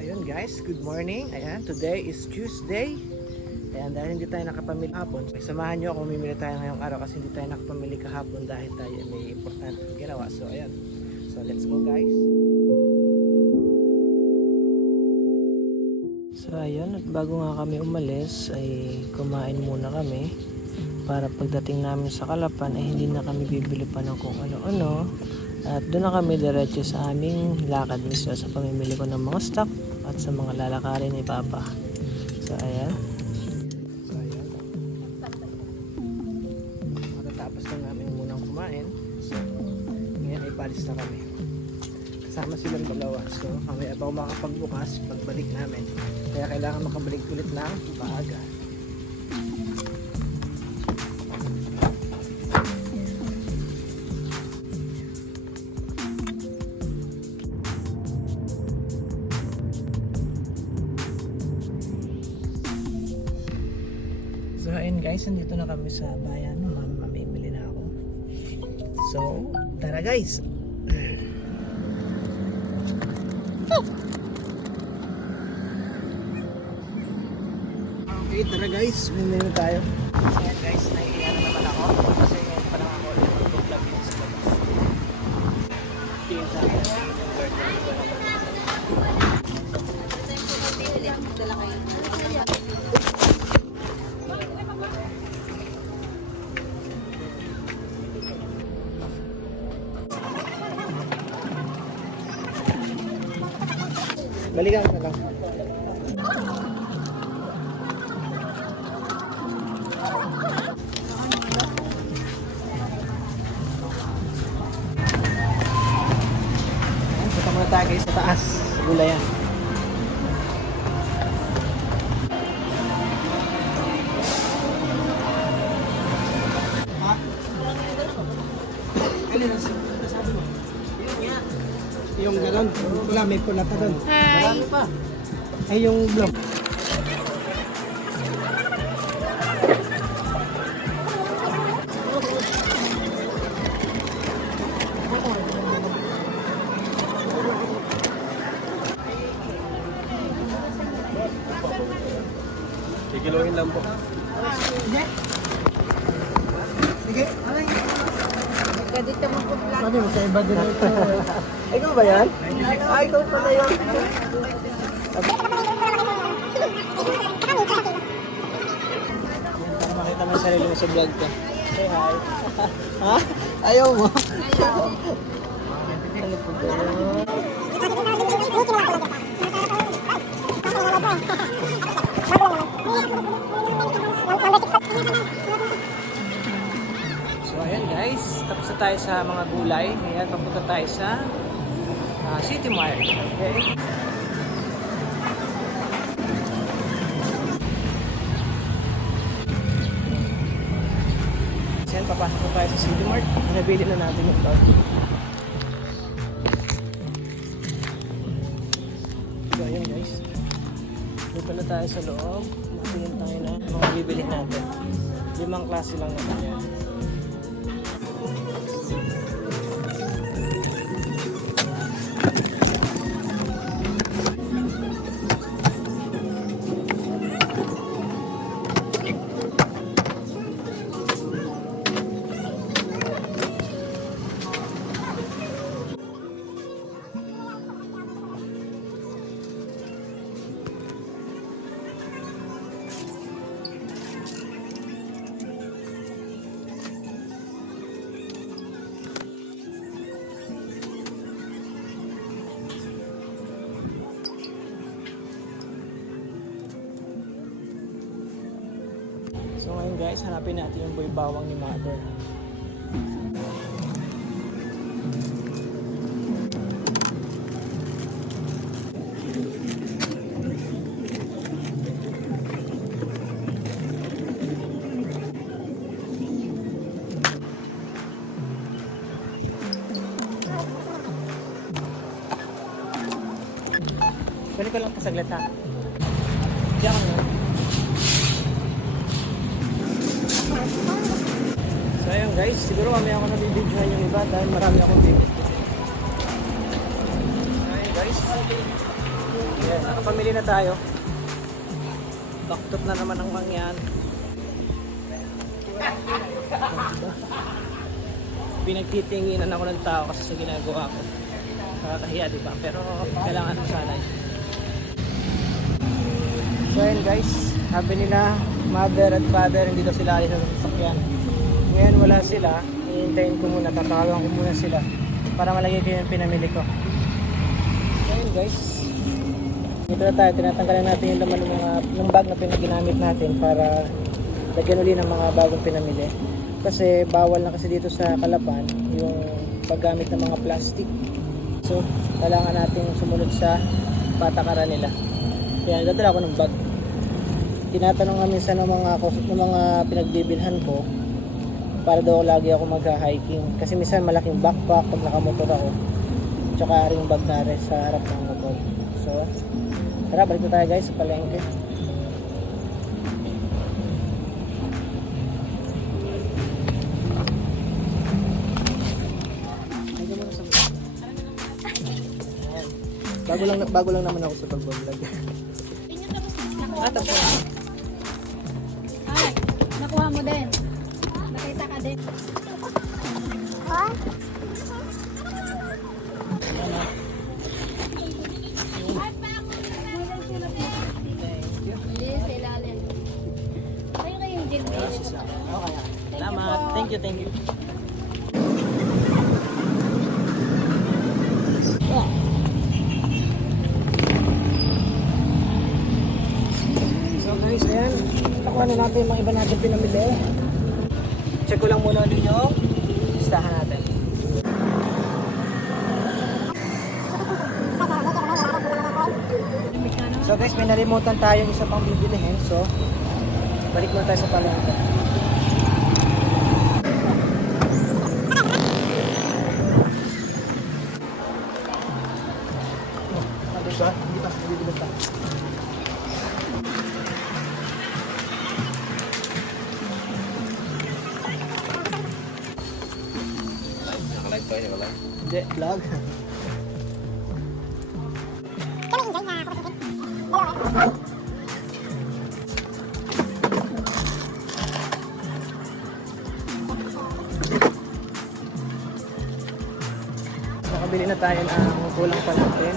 ayun guys, good morning. Ayan, today is Tuesday. Ayan, dahil hindi tayo nakapamili kahapon, samahan nyo ako, mamimili tayo ngayong araw kasi hindi tayo nakapamili kahapon dahil tayo may importante ginawa. So ayan, so let's go guys. So ayun, at bago nga kami umalis ay kumain muna kami para pagdating namin sa Calapan ay hindi na kami bibili pa ng kung ano-ano. At doon na kami diretso sa aming lakad mismo sa pamimili ko ng mga stock at sa mga lalakarin ni Papa. So ayan. So ayan. Matatapos na namin munang kumain. So ngayon ay palis na kami. Kasama silang dalawa. So mamaya pa ako makapagbukas pagbalik namin. Kaya kailangan makabalik ulit ng maaga. So ayun guys, nandito na kami sa bayan. Mamimili na ako. So, tara guys. Okay, tara guys. Mamimili na tayo. So ayan guys, nahihiya na naman ako. Kasi ngayon pa lang ako ulit mag-vlog dito sa labas. Tingin sa akin. Balikan na lang. Punta muna tayo guys sa taas, sa gulayan. Yung galon, wala, may pula pa doon. Marami pa. Ay, yung blog. Kikiluhin lang po. Sige. Sige. Dito mo po lang. Ano, magkaiba din ito. Ikaw ba yan? Ah, ikaw pala yun. Para makita mo yung sarili mo sa vlog ko. Say hi. Ha? Ayaw mo? Ayaw. Ano po ba yun? So ayan guys, tapos na tayo sa mga gulay. Ngayon papunta tayo sa City Mart. Okay? So ayan, papasok na tayo sa City Mart. Nabili na natin yung bag. So ayan guys, dito na tayo sa loob. Matingin tayo na mga bibili natin. 5 klase lang naman yan. So ngayon guys, hanapin natin yung boy bawang ni Mother. Pwede ko lang pasaglit ha. Diyan ka nga. So ayun guys, siguro mamaya ako nabibidyohan yung iba dahil marami akong bibig. So ayun guys. Ayan, nakapamili na tayo. Baktot na naman ang mangyan. Pinagtitinginan ako ng tao kasi sa ginagawa ko. Nakakahiya, diba? Pero kailangan mo sana yun. So yun guys, sabi nila mother at father hindi daw sila alis sa sasakyan. Ngayon wala sila, hihintayin ko muna, tatawagan ko muna sila para malagay ko yung pinamili ko. So yun guys, dito na tayo, tinatanggalan natin yung laman ng bag na pinaginamit natin para lagyan uli ng mga bagong pinamili. Kasi bawal na kasi dito sa Calapan yung paggamit ng mga plastic. So kailangan natin sumunod sa patakaran nila. Kaya dadala ko ng bag. Tinatanong nga minsan ng mga pinagbibilhan ko para daw lagi ako magha-hiking. Kasi minsan malaking backpack pag nakamotor ako. Tsaka ring bag na rin sa harap ng motor. So, tara, balik na tayo guys sa palengke. Ayan. Bago lang naman ako sa pag-vlog. Tapos na. Ay, nakuha mo din. Nakita ka din. Oh? Hindi, sa ilalim. Kayo kayong gin. Okay. Salamat. Thank you. So guys, ayan. Nakuha na natin yung mga iba natin pinamili. Check ko lang muna ulit yung listahan natin. So guys, may nalimutan tayong isa pang bibilihin. So, balik muna tayo sa palengke. Ano ba? Hindi pa, nabibili pa. Nakalive tayo, wala. Hindi, vlog. Nakabili na tayo ng kulang pa natin.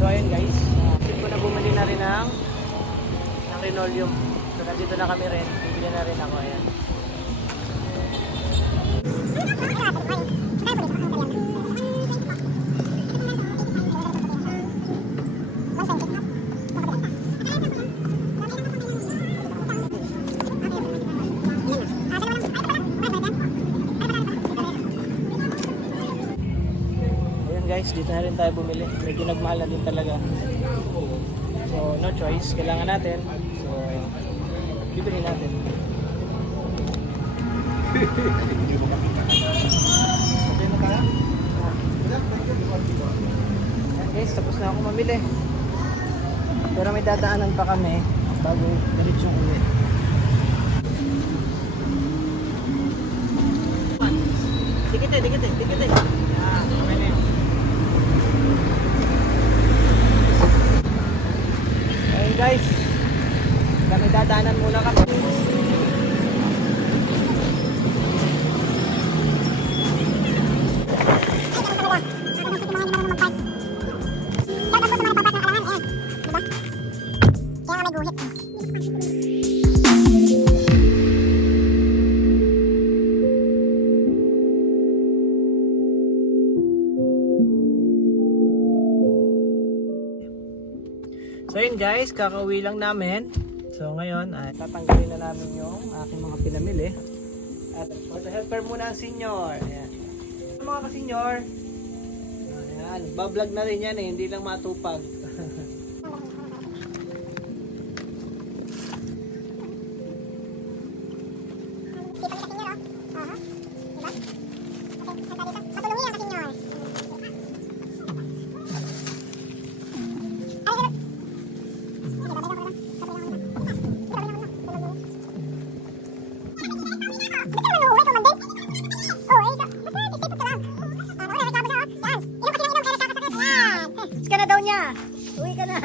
So ayun guys, isip ko na bumili na rin ng linoleum. So nandito na kami rin, bibili na rin ako. Ayan. Ayun guys, dito na rin tayo bumili. Medyo nagmahal na din talaga. So no choice, kailangan natin. So bibili natin. Ayan guys, tapos na ako mamili. Pero may dadaanan pa kami bago diretsong uwi. Dikit eh. Ah, okay na yun. Ayun guys, kami dadaanan muna kami. So yun guys, kakauwi lang namin. So ngayon ay tatanggalin na namin yung aking mga pinamili. At for the helper muna ang senior. Ayan. So, mga ka-senior, ayan, bablog na rin yan eh, hindi lang matupag. Uwi ka na.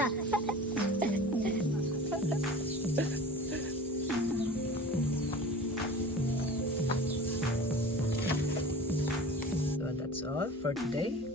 So that's all for today.